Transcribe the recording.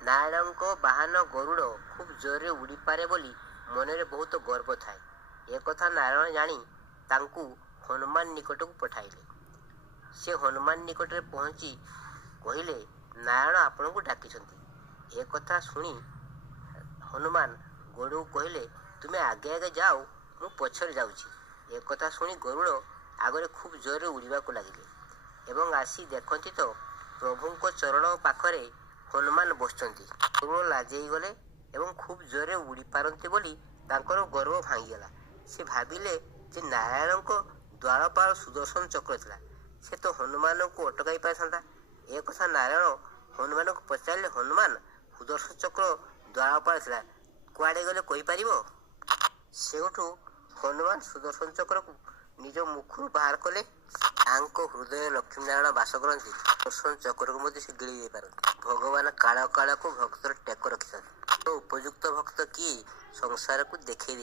ନାରାୟଣଙ୍କ ବାହନ ଗରୁଡ଼ ଖୁବ୍ ଜୋରରେ ଉଡ଼ିପାରେ ବୋଲି ମନରେ ବହୁତ ଗର୍ବ ଥାଏ। ଏକଥା ନାରାୟଣ ଜାଣି ତାଙ୍କୁ ହନୁମାନ ନିକଟକୁ ପଠାଇଲେ। ସେ ହନୁମାନ ନିକଟରେ ପହଞ୍ଚି କହିଲେ, ନାରାୟଣ ଆପଣଙ୍କୁ ଡାକିଛନ୍ତି। ଏକଥା ଶୁଣି ହନୁମାନ ଗରୁଡ଼କୁ କହିଲେ, ତୁମେ ଆଗେ ଆଗେ ଯାଅ, ମୁଁ ପଛରେ ଯାଉଛି। ଏକଥା ଶୁଣି ଗରୁଡ଼ ଆଗରେ ଖୁବ୍ ଜୋରରେ ଉଡ଼ିବାକୁ ଲାଗିଲେ ଏବଂ ଆସି ଦେଖନ୍ତି ତ ପ୍ରଭୁଙ୍କ ଚରଣ ପାଖରେ ହନୁମାନ ବସିଛନ୍ତି। ଗରୁଡ଼ ଲାଜେଇ ଗଲେ ଏବଂ ଖୁବ୍ ଜୋରରେ ଉଡ଼ିପାରନ୍ତି ବୋଲି ତାଙ୍କର ଗର୍ବ ଭାଙ୍ଗିଗଲା। ସେ ଭାବିଲେ ଯେ ନାରାୟଣଙ୍କ ଦ୍ୱାରପାଳ ସୁଦର୍ଶନ ଚକ୍ର ଥିଲା। ସେ ତ ହନୁମାନଙ୍କୁ ଅଟକାଇ ପାରିଥାନ୍ତା। ଏ କଥା ନାରାୟଣ ହନୁମାନଙ୍କୁ ପଚାରିଲେ, ହନୁମାନ, ସୁଦର୍ଶନ ଚକ୍ର ଦ୍ୱାରପାଳ ଥିଲା, କୁଆଡ଼େ ଗଲେ କହିପାରିବ? ସେଉଠୁ ହନୁମାନ ସୁଦର୍ଶନ ଚକ୍ରକୁ ନିଜ ମୁଖରୁ ବାହାର କଲେ। ତାଙ୍କ ହୃଦୟରେ ଲକ୍ଷ୍ମୀନାରାୟଣ ବାସ କରନ୍ତି। ସୁଦର୍ଶନ ଚକ୍ରକୁ ମଧ୍ୟ ସେ ଗିଳି ଦେଇପାରନ୍ତି। ଭଗବାନ କାଳ କାଳକୁ ଭକ୍ତର ଟେକ ରଖିଥାନ୍ତି। ଉପଯୁକ୍ତ ଭକ୍ତ କିଏ ସଂସାରକୁ ଦେଖେଇ